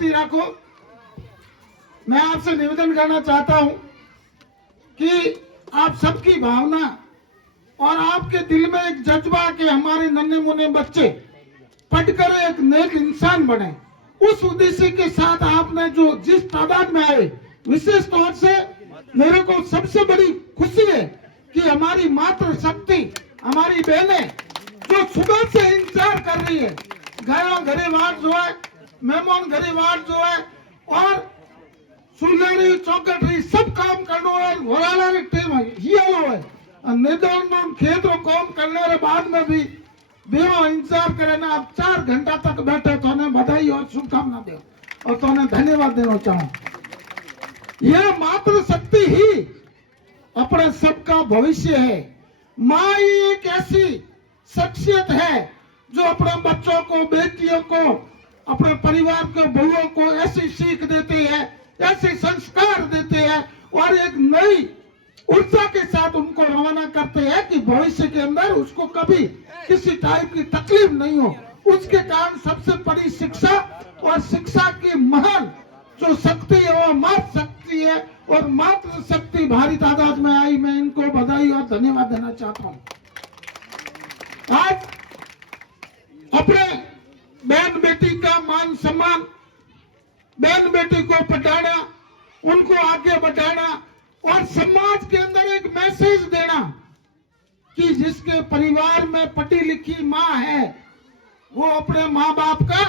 शांति रखो। मैं आपसे निवेदन करना चाहता हूं कि आप सबकी भावना और आपके दिल में एक जज्बा कि हमारे नन्हे मुन्ने बच्चे पढ़कर एक नेक इंसान बने, उस उद्देश्य के साथ आपने जो जिस तादाद में आए, विशेष तौर से मेरे को सबसे बड़ी खुशी है कि हमारी मातृ शक्ति, हमारी बहनें जो सुबह से इंतजार कर रही है, घरे वार्ड जो है, मेहमान घरे वार्ड जो है, और सुलेरी चौकटरी सब काम करनो है, वराला रे टेम हियालो है, निदान खेतों काम करने के बाद में भी बेवा इंतजार करे ना। आप 4 घंटा तक बैठे, तो उन्हें बधाई और शुभकामना दो और तो उन्हें धन्यवाद देना चाहूं। यह मातृ शक्ति ही अपने सबका भविष्य है। माँ ही एक ऐसी शख्सियत है जो अपने बच्चों को, बेटियों को, अपने परिवार के बहुओं को ऐसी सीख देती है, ऐसे संस्कार देते हैं और एक नई ऊर्जा के साथ उनको रवाना करते हैं कि भविष्य के अंदर उसको कभी किसी टाइप की तकलीफ नहीं हो। उसके कारण सबसे बड़ी शिक्षा और शिक्षा की महान जो शक्ति है वो मातृ शक्ति है, और मातृ शक्ति भारी तादाद में आई। मैं इनको बधाई और धन्यवाद देना चाहता हूँ। आज अपने बहन बेटी का मान सम्मान, बहन बेटी को पढ़ाना, उनको आगे बढ़ाना और समाज के अंदर एक मैसेज देना कि जिसके परिवार में पढ़ी लिखी माँ है वो अपने माँ बाप का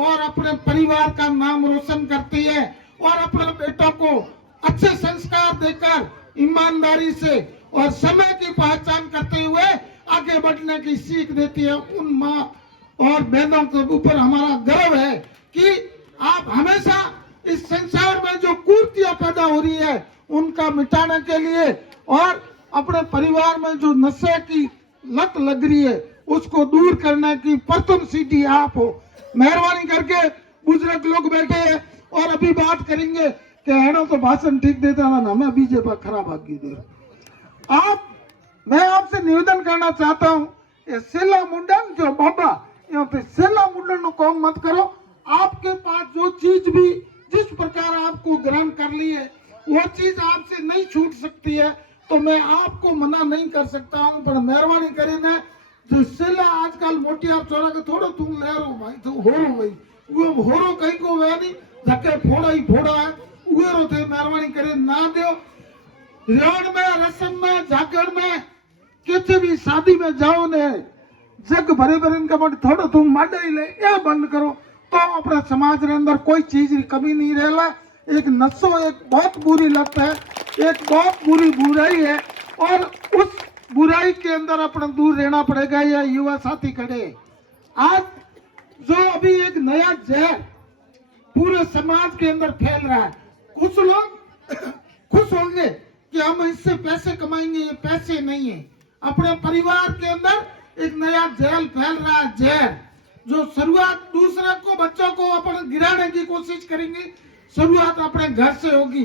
और अपने परिवार का नाम रोशन करती है और अपने बेटों को अच्छे संस्कार देकर ईमानदारी से और समय की पहचान करते हुए आगे बढ़ने की सीख देती है। उन माँ और बहनों के ऊपर हमारा गर्व है कि आप हमेशा इस संसार में जो कुरीतियां पैदा हो रही है उनका मिटाने के लिए और अपने परिवार में जो नशे की लत लग रही है उसको दूर करने की प्रथम सीढ़ी आप हो। मेहरबानी करके बुजुर्ग लोग बैठे हैं और अभी बात करेंगे कि हेणो तो भाषण ठीक देता ना, हमें बीजेपी खराब भागी दे। आप, मैं आपसे निवेदन करना चाहता हूँ, ये सेला मुंडन जो बाबा यहाँ पे सेला मुंडन नो काम मत करो। आपके पास जो चीज भी जिस प्रकार आपको ग्रहण कर ली है वो चीज आपसे नहीं छूट सकती है, तो मैं आपको मना नहीं कर सकता हूँ। पर मेहरबानी करीने जो सेला आजकल मोटिया चोरा के थोड़ो तुम ले रो भाई, तो हो रो भाई, वो हो रो कहीं को वे नहीं धक्के फोड़ा ही फोड़ा है, उगेरो थे। मेहरबानी करे ना दो। रेवण में, रसम में, जागरण में, किसी भी शादी में जाओ ने जग भरे भरे इनका बट थोड़ा तुम माडे ही ले, ये बंद करो तो अपने समाज के अंदर कोई चीज की कमी नहीं रहेला। एक नशो एक बहुत बुरी लत है, एक बहुत बुरी बुराई है और उस बुराई के अंदर अपना दूर रहना पड़ेगा। या युवा साथी खड़े आज जो अभी एक नया जहर पूरे समाज के अंदर फैल रहा है, कुछ लोग खुश होंगे कि हम इससे पैसे कमाएंगे, ये पैसे नहीं है। अपने परिवार के अंदर एक नया जहर फैल रहा है, जहर जो शुरुआत दूसरे को, बच्चों को अपन गिराने की कोशिश करेंगे, शुरुआत अपने घर से होगी।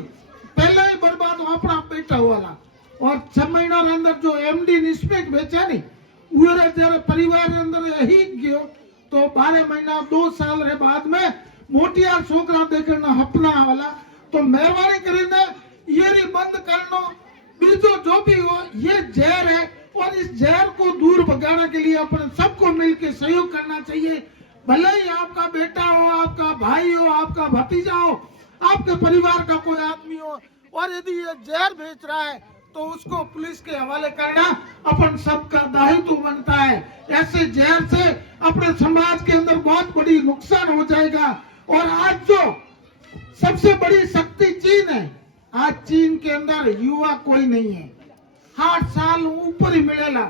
पहले ही बर्बाद हो अपना बेटा वाला और 6 महीना के अंदर जो एमडी निष्पेक बेचा नहीं उरे तेरे परिवार के अंदर यही गयो तो 12 महीना 2 साल रे बाद में मोटिया छोकरा देखना हपना वाला। तो मेहरबानी करीने ये री बंद करनो। बीजो जो भी हो ये जहर है और इस जहर को दूर भगाने के लिए अपन सबको मिलकर सहयोग करना चाहिए। भले ही आपका बेटा हो, आपका भाई हो, आपका भतीजा हो, आपके परिवार का कोई आदमी हो और यदि ये जहर बेच रहा है तो उसको पुलिस के हवाले करना अपन सबका दायित्व बनता है। ऐसे जहर से अपने समाज के अंदर बहुत बड़ी नुकसान हो जाएगा। और आज जो सबसे बड़ी शक्ति चीन है, आज चीन के अंदर युवा कोई नहीं है। 8 साल ऊपर ही मिलेला,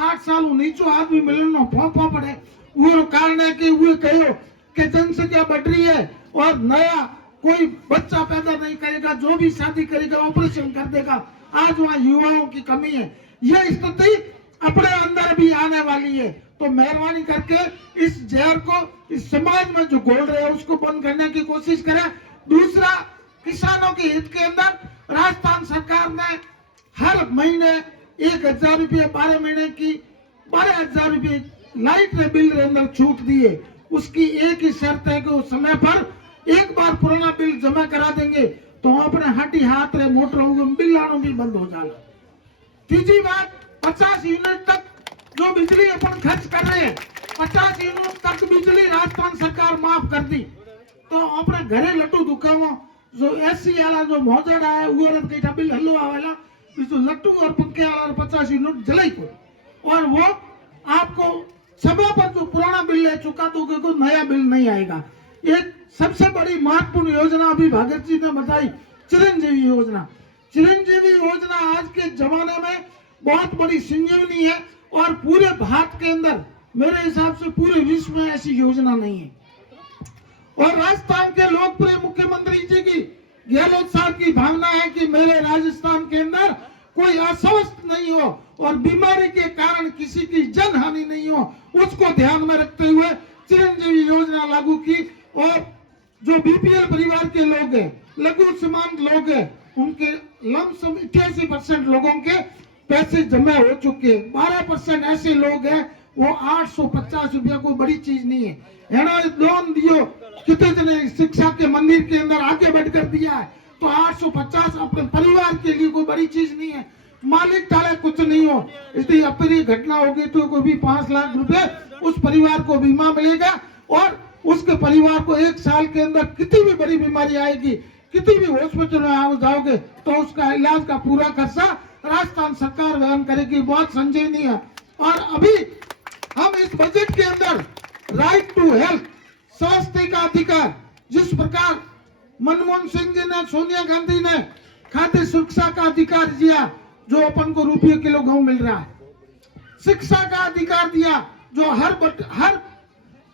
8 साल नीचो आदमी मिलना फोपा पड़े। वो कारण है कि वो कहो कि जनसंख्या बढ़ रही है और नया कोई बच्चा पैदा नहीं करेगा, जो भी शादी करेगा ऑपरेशन कर देगा। आज वहाँ युवाओं की कमी है। यह स्थिति अपने अंदर भी आने वाली है। तो मेहरबानी करके इस जहर को इस समाज में जो घोल रहे हैं उसको बंद करने की कोशिश करें। दूसरा, किसानों के हित के अंदर राजस्थान सरकार ने हर महीने 1000 रुपये 12 महीने की 12,000 रुपये लाइट बिल के अंदर छूट दी है। उसकी एक ही शर्त है कि उस समय पर एक पुराना बिल जमा करा देंगे तो अपने हाथी हाथ रहे मोटर बिल लाना भी बंद हो जाला। तीसरी बात, 50 यूनिट तक जो बिजली अपन खर्च कर रहे हैं, 50 यूनिट तक बिजली राजस्थान सरकार माफ कर दी तो अपने घरे लट्टू दुकाओ जो एसी वाला जो मौजूद है वो कहीं बिल हल्लो आवेला, जो लट्टू और पंखे वाला 50 यूनिट जलाई को, और वो आपको समय पर जो पुराना बिल ले चुका तो कोई नया बिल नहीं आएगा। एक सबसे बड़ी महत्वपूर्ण योजना अभी भागीरथ जी ने बताई, चिरंजीवी योजना। चिरंजीवी योजना आज के जमाने में बहुत बड़ी संजीवनी है और पूरे भारत के अंदर मेरे हिसाब से पूरे विश्व में ऐसी योजना नहीं है। और राजस्थान के लोकप्रिय मुख्यमंत्री जी की गहलोत साहब की भावना है कि मेरे राजस्थान के अंदर कोई अस्वस्थ नहीं हो और बीमारी के कारण किसी की जन हानि नहीं हो, उसको ध्यान में रखते हुए चिरंजीवी योजना लागू की। और जो बीपीएल परिवार के लोग हैं, लघु सीमांत लोग हैं, उनके लमसम 88% लोगों के पैसे जमा हो चुके हैं। 12% ऐसे लोग हैं वो 850 रुपया कोई बड़ी चीज नहीं है ना। लोन दियो, कितने ने शिक्षा के मंदिर के अंदर आगे बढ़कर दिया है तो 850 अपने परिवार के लिए कोई बड़ी चीज नहीं है। मालिक टाले कुछ नहीं हो, इसलिए अपनी घटना होगी तो कोई भी 5 लाख रुपए उस परिवार को बीमा मिलेगा और उसके परिवार को 1 साल के अंदर कितनी भी बड़ी बीमारी आएगी, कितनी भी हॉस्पिटल में आप जाओगे तो उसका इलाज का पूरा खर्चा राजस्थान सरकार वहन करेगी। बहुत संजीवनी है। और अभी हम इस बजट के अंदर राइट टू हेल्थ, स्वास्थ्य का अधिकार, जिस प्रकार मनमोहन सिंह जी ने, सोनिया गांधी ने खाद्य सुरक्षा का अधिकार दिया जो अपन को रुपये किलो गेहूं मिल रहा है, शिक्षा का अधिकार दिया जो हर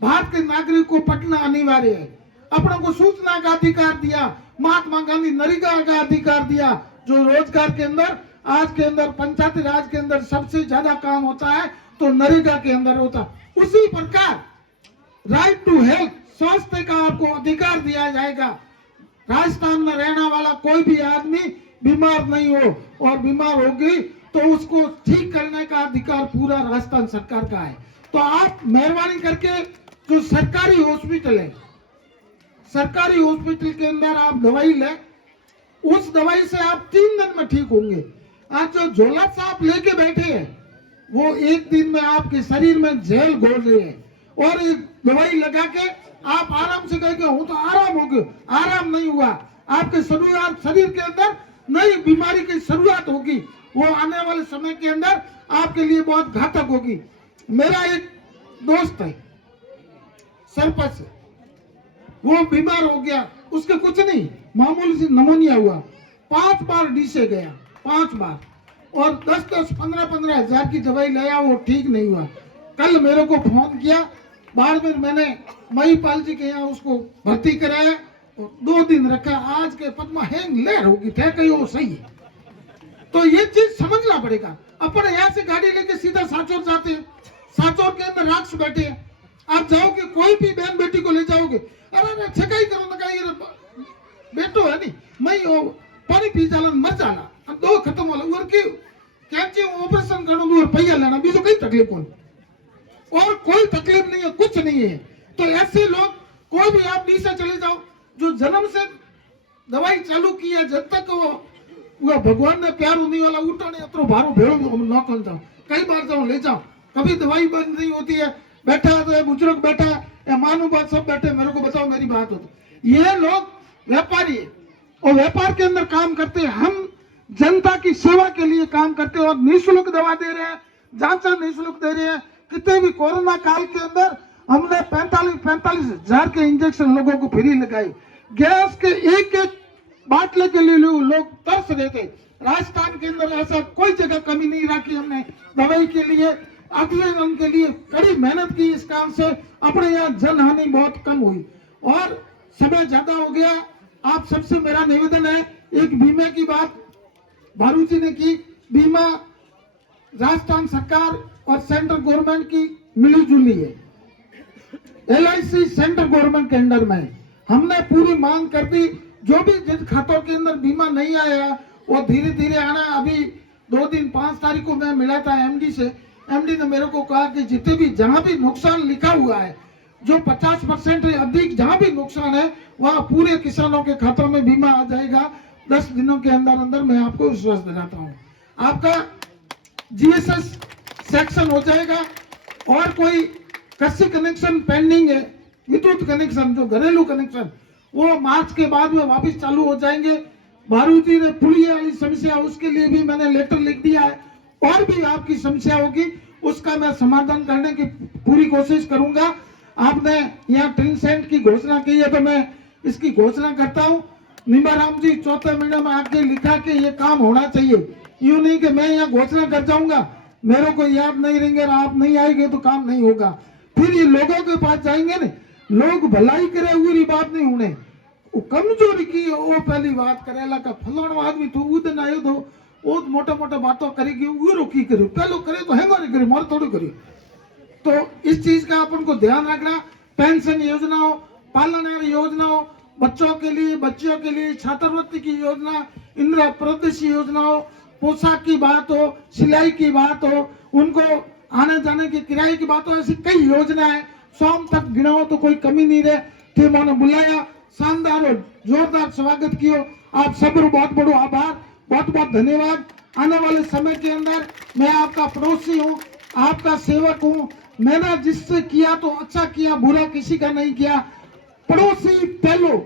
भारत के नागरिक को पढ़ना अनिवार्य है, अपनों को सूचना का अधिकार दिया, महात्मा गांधी नरेगा का अधिकार दिया जो रोजगार के अंदर आज के अंदर पंचायती राज के अंदर सबसे ज्यादा काम होता है तो नरेगा के अंदर होता। उसी प्रकार राइट टू हेल्थ, स्वास्थ्य का आपको अधिकार दिया जाएगा। राजस्थान में रहने वाला कोई भी आदमी बीमार नहीं हो और बीमार होगी तो उसको ठीक करने का अधिकार पूरा राजस्थान सरकार का है। तो आप मेहरबानी करके जो सरकारी हॉस्पिटल है, सरकारी हॉस्पिटल के अंदर आप दवाई लें, उस दवाई से आप 3 दिन में ठीक होंगे। आज जो झोला साहब लेके बैठे हैं वो 1 दिन में आपके शरीर में जेल घोल रहे हैं और एक दवाई लगा के आप आराम से कहेंगे हूं तो आराम हो गया, आराम नहीं हुआ। आपके शरीर के अंदर नई बीमारी की शुरुआत होगी, वो आने वाले समय के अंदर आपके लिए बहुत घातक होगी। मेरा एक दोस्त है सरपंच, वो बीमार हो गया, उसके कुछ नहीं, मामूली सी नमोनिया हुआ, 5 बार डी से गया, 5 बार, और 10-10, 15-15 हजार की दवाई लाया, वो ठीक नहीं हुआ। कल मेरे को फोन किया, बाद में मैंने महिपाल जी के यहाँ उसको भर्ती कराया और 2 दिन रखा। आज के पद्मा हैंग लेर होगी थे कहीं वो सही है। तो ये चीज समझना पड़ेगा। अपन यहाँ से गाड़ी लेके सीधा सांचौर जाते हैं, सांचौर के अंदर राक्ष बैठे हैं, आप जाओगे कोई भी बहन बेटी को ले जाओगे, अरे छकाई करो ना, कहीं बेटो है नहीं मैं पानी पी जाला मर जाला, 2 खत्म वाला उर की कैंची ऑपरेशन करो और पैया लेना, बीजो कई तकलीफ कौन, और कोई तकलीफ नहीं है, कुछ नहीं है। तो ऐसे लोग कोई भी आप नीचे चले जाओ जो जन्म से दवाई चालू की है, जब तक वो भगवान ने प्यार होने वाला उठाने अतरो भारो भेड़ो नौकन जाओ, कई बार जाओ ले जाओ, कभी दवाई बंद नहीं होती है। बैठा है तो बुजुर्ग बैठा है, मानू बात सब बैठे, मेरे को बताओ मेरी बात हो तो। ये लोग व्यापारी है और व्यापार के अंदर काम करते हैं। हम जनता की सेवा के लिए काम करते हैं और निःशुल्क दवा दे रहे हैं, जांचा निःशुल्क दे रहे हैं। कितने भी कोरोना काल के अंदर हमने 45 हजार के इंजेक्शन लोगों को फ्री लगाई। गैस के एक बाटले के लिए लोग तरस रहे थे। राजस्थान के अंदर ऐसा कोई जगह कमी नहीं रखी हमने दवाई के लिए, ऑक्सीजन के लिए कड़ी मेहनत की। इस काम से अपने यहाँ जन हानि बहुत कम हुई और समय ज्यादा हो गया। आप सबसे मेरा निवेदन है, एक बीमे की बात भारू जी ने की, बीमा राजस्थान सरकार और सेंट्रल गवर्नमेंट की मिलीजुली है। LIC सेंट्रल गवर्नमेंट के अंडर में हमने पूरी मांग कर दी। जो भी जिन खातों के अंदर बीमा नहीं आया वो धीरे धीरे आना। अभी 2 दिन 5 तारीख को मैं मिला था MD से, MD ने मेरे को कहा कि जितने भी जहां भी नुकसान लिखा हुआ है जो 50% अधिक जहां भी नुकसान है वहां पूरे किसानों के खातों में बीमा आ जाएगा 10 दिनों के अंदर अंदर। मैं आपको विश्वास दिलाता हूं आपका जीएसएस सेक्शन हो जाएगा। और कोई कृषि कनेक्शन पेंडिंग है, विद्युत कनेक्शन जो घरेलू कनेक्शन, वो मार्च के बाद में वापस चालू हो जाएंगे। बारूदी ने पुलिया वाली समस्या, उसके लिए भी मैंने लेटर लिख दिया है। और भी आपकी समस्या होगी उसका मैं समाधान करने की पूरी कोशिश करूंगा। आपने यहाँ ट्रेन सेंट की घोषणा की है तो मैं इसकी घोषणा करता हूँ। निम्बाराम जी चौथे महीने में आके लिखा कि ये काम होना चाहिए। यूं नहीं कि मैं यहाँ घोषणा कर जाऊंगा, मेरे को याद नहीं रहेंगे और आप नहीं आएंगे तो काम नहीं होगा। फिर ये लोगों के पास जाएंगे ना, लोग भलाई करे हुई बात नहीं होने, वो कमजोरी की वो पहली बात करेला का फलाणो आदमी तू वो दिन आयो तो वो मोटा मोटा बातों करेगी वो रोकी करे, पहले करे तो हैंगो नहीं करे, मार थोड़ी करी। तो इस चीज का अपन को ध्यान रखना। पेंशन योजनाओं, पालनाहार योजनाओं, बच्चों के लिए, बच्चियों के लिए छात्रवृत्ति की योजना, इंदिरा प्रदर्शी योजनाओं, पोशाक की बात हो, सिलाई की बात हो, उनको आने जाने की किराए की बात हो, ऐसी कई योजना है। शाम तक गिनाओ तो कोई कमी नहीं रहे। फिर मैंने बुलाया, शानदार और जोरदार स्वागत किया। आप सब बहुत बड़ा आभार, बहुत बहुत धन्यवाद। आने वाले समय के अंदर मैं आपका पड़ोसी हूँ, आपका सेवक हूँ। मैंने जिससे किया तो अच्छा किया, बुरा किसी का नहीं किया। पड़ोसी पहलो,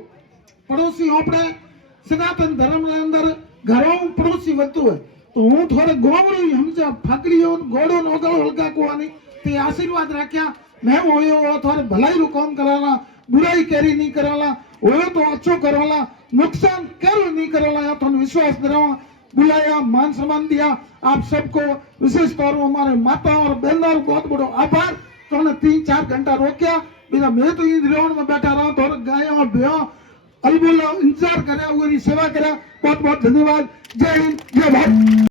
पड़ोसी अपने सनातन धर्म के अंदर घरों पड़ोसी वस्तु है। तो हूँ थोड़े गोवड़ी हमसे फाकड़ियों गोड़ों नोगल हल्का को आनी ते आशीर्वाद रख्या। मैं होयो थोड़े भलाई रो काम कराना, बुराई कैरी नहीं कराला, होयो तो अच्छो कराला, नुकसान कैरो नहीं कराला। या तो विश्वास दिलावा, बुलाया, मान सम्मान दिया। आप सबको विशेष तौर पर हमारे माताओं और बहनों को बहुत बड़ा आभार। तो 3-4 घंटा रोक्या, बिना मैं तो इन ग्राउंड में बैठा रहा, थोड़ा गाय और भैया अलबुला इंतजार करा, सेवा करा। बहुत बहुत धन्यवाद। जय हिंद, जय भारत।